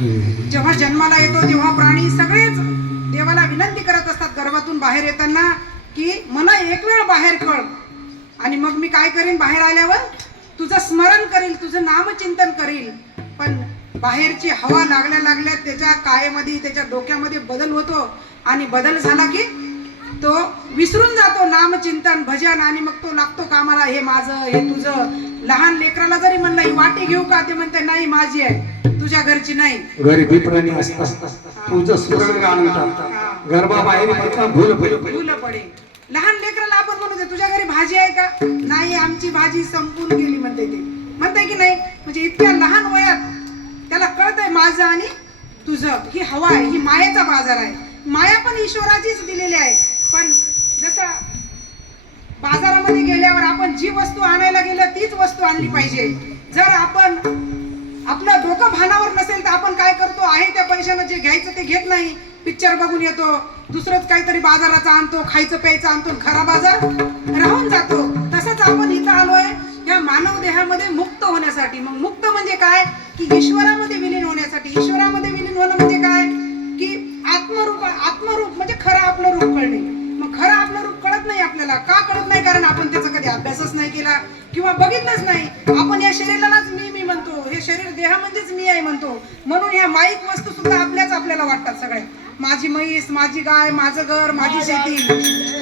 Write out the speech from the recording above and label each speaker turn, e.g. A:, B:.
A: जेव्हा जन्माला येतो तेव्हा प्राणी सगळेच देवाला विनंती करत असतात गर्भातून बाहेर येताना की मला एक वेळ बाहेर कळ. आणि मग मी काय करेन? बाहेर आल्यावर तुझं स्मरण करील तुझं नामचिंतन करील. पण बाहेरची हवा लागल्या लागल्या त्याच्या कायेमध्ये त्याच्या डोक्यामध्ये बदल होतो आणि बदल झाला की तो विसरून जातो नामचिंतन. भजन आणि मग तो लागतो कामाला हे माझं हे तुझं. लहान लेकराला जरी म्हणलं ही वाटी घेऊ का? ते म्हणते नाही माझी आहे. तुझ्या घरची नाही.
B: गरीबी प्राणी असतात. तुझं आणतात पडता भूल
A: लहान लेकराला आपण म्हणतो तुझ्या घरी भाजी आहे का? नाही आमची भाजी संपून गेली म्हणते ते. म्हणते की नाही? म्हणजे इतक्या लहान वयात त्याला कळतंय माझं आणि तुझं. ही हवा आहे ही मायेचा बाजार आहे. माया पण ईश्वराचीच दिलेली आहे पण जसं बाजारामध्ये गेल्यावर आपण जी वस्तू आणायला गेलं तीच वस्तू आणली पाहिजे. जर आपण आपलं डोकं भानावर नसेल तर आपण काय करतो? आहे त्या पैशानं जे घ्यायचं ते घेत नाही. पिक्चर बघून येतो. दुसरंच काहीतरी बाजाराचा आणतो खायचं प्यायचं आणतो खरा बाजार राहून जातो. तसंच आपण इथं आलोय या मानव देहामध्ये मुक्त होण्यासाठी. मग मुक्त म्हणजे काय? की ईश्वरामध्ये विलीन होण्यासाठी. ईश्वरामध्ये विलीन होणं म्हणजे काय? की आत्मरूप आत्मरूप म्हणजे खरं आपलं रूप कळणे. मग खरं आपलं रूप कळत नाही आपल्याला. का कळत किंवा बघितलंच नाही. आपण या शरीरालाच मी मी म्हणतो. हे शरीर देहा म्हणजेच मी आहे म्हणतो. म्हणून ह्या माईक वस्तू सुद्धा आपल्याच आपल्याला वाटतात सगळ्या. माझी म्हैस माझी गाय माझं घर माझी शेती.